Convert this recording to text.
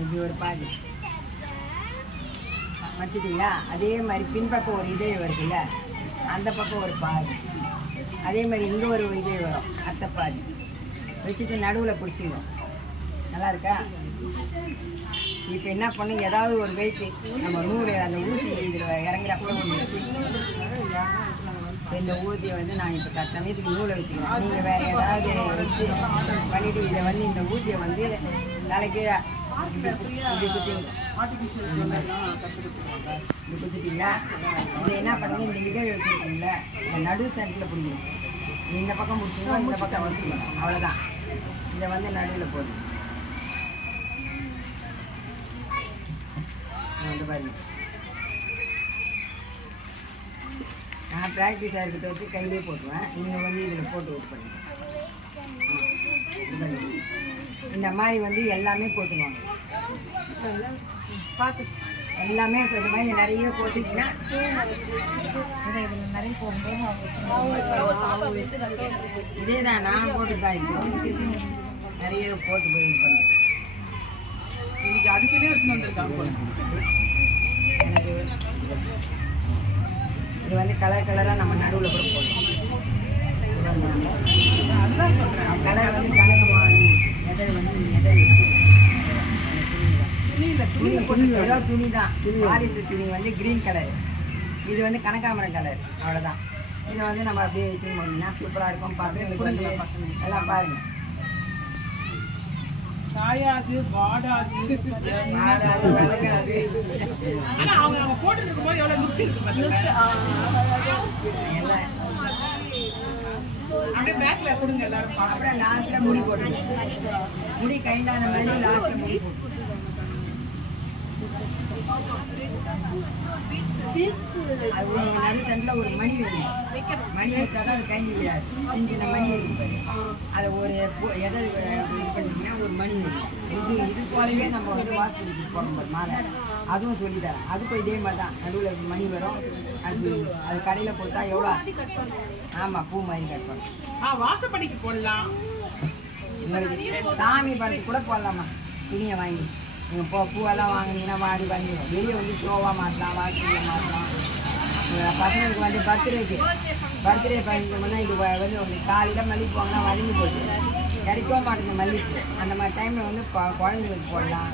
இப்படி ஒரு பாதி மடிச்சிட்டிங்களா? அதே மாதிரி பின்பக்கம் ஒரு இதழ் வருதுல்ல, அந்த பக்கம் ஒரு பாதி, அதே மாதிரி இங்கே ஒரு இதழ் வரும், அத்தை பாதி வச்சுட்டு நடுவில் பிடிச்சிக்கணும். நல்லா இருக்கா? இப்போ என்ன பண்ணு, ஏதாவது ஒரு வெயிட்டு நம்ம நூறு அந்த ஊசி இதில் இறங்குறப்ப ஒன்று வச்சு இந்த ஊசியை வந்து நான் இப்போ தற்சமயத்துக்கு நூலை வச்சுக்கிறேன். நீங்கள் வேறு ஏதாவது வச்சு பண்ணிவிட்டு இதை வந்து இந்த ஊசியை வந்து தலைக்கீழே இப்படி குத்திட்டீங்களா? இதை என்ன பண்ணுங்க, இந்த இதழ் வச்சுருக்கீங்களா, இந்த நடு சென்டரில் பிடிக்கணும். இந்த பக்கம் பிடிச்சிங்கன்னா இந்த பக்கம் பிடிச்சிக்கணும், அவ்வளோதான். இதை வந்து நடுவில் போடுங்க. வந்து பாருங்க, நான் ப்ராக்டிஸாக இருக்கிறத வச்சு கையிலே போட்டுருவேன். நீங்கள் வந்து இதில் போட்டு ஒர்க் பண்ணுங்க. இந்த மாதிரி வந்து எல்லாமே போட்டுருவாங்க. பார்த்து எல்லாமே இந்த மாதிரி நிறைய போட்டுக்கிங்கன்னா இதில் நிறைய போகும்போது இதே தான் நான் போட்டு தான் இருக்கேன். நிறைய போட்டு போய் இது பண்ணுறேன். இன்னைக்கு அதுக்குன்னே வச்சு வந்துருக்காங்க. எனக்கு இது வந்து கலர் கலராக நம்ம நடுவில் கூட போடுறோம். அதுதான் சொல்கிறேன், கலர் வந்து கனகமானி எதழ் வந்து எதழ் ஏதோ துணி தான். வாரிசு துணி வந்து க்ரீன் கலர், இது வந்து கனகாமரம் கலர், அவ்வளோதான். இதை வந்து நம்ம அப்படியே வச்சு போனீங்கன்னா சூப்பராக இருக்கும். பசங்களுக்கு வந்து எல்லாம் பாருங்கள், காயாது வாடாது வாடாது வதங்காது. ஆனா அவங்க போட்டு இருக்கும்போது எவ்வளவு லுக் இருக்கு பாத்தீங்களா? அப்படியே பேக்ல கொடுங்க எல்லாரும். அப்புறம் லாஸ்ட்ல முடி போட்டுருங்க. முடி கைண்டாத மாதிரி லாஸ்ட்ல முடி போட்டு அது ஒரு நடு சென்டரில் ஒரு மணி வேணும். மணி வச்சாதான் அது கைண்டி விடாது. சின்ன சின்ன மணி இருக்கும், அதை ஒரு எதழ் இது பண்ணிங்கன்னா ஒரு மணி வேணும். இது போலவே நம்ம வந்து வாசலுக்கு போடும்போது மாலை அதுவும் சொல்லித்தரேன். அதுக்கும் இதே மாதிரி தான், நடுவில் மணி வரும். அது கடையில் கொடுத்தா எவ்வளோ? ஆமாம், பூ மாதிரி கட் பண்ணணும். வாசப்படிக்கு போடலாம், உங்களுக்கு சாமி படத்துக்கு கூட போடலாமா? துணியை வாங்கி நீங்கள் பூவெல்லாம் வாங்கினீங்கன்னா வாடி வாங்கிடுவோம். வெளியே வந்து ஷோவாக மாட்டலாம், வாட்சியில் மாட்டலாம். பசங்களுக்கு வந்து பர்த்டே பண்ணிட்டோம்னா இது வந்து உங்களுக்கு காலையில் மல்லிகைப்பூ வாங்கினா வதங்கி போட்டு கிடைக்கவும் மாட்டேங்குது மல்லிகைப்பூ. அந்த மாதிரி டைமில் வந்து குழந்தைங்களுக்கு போடலாம்.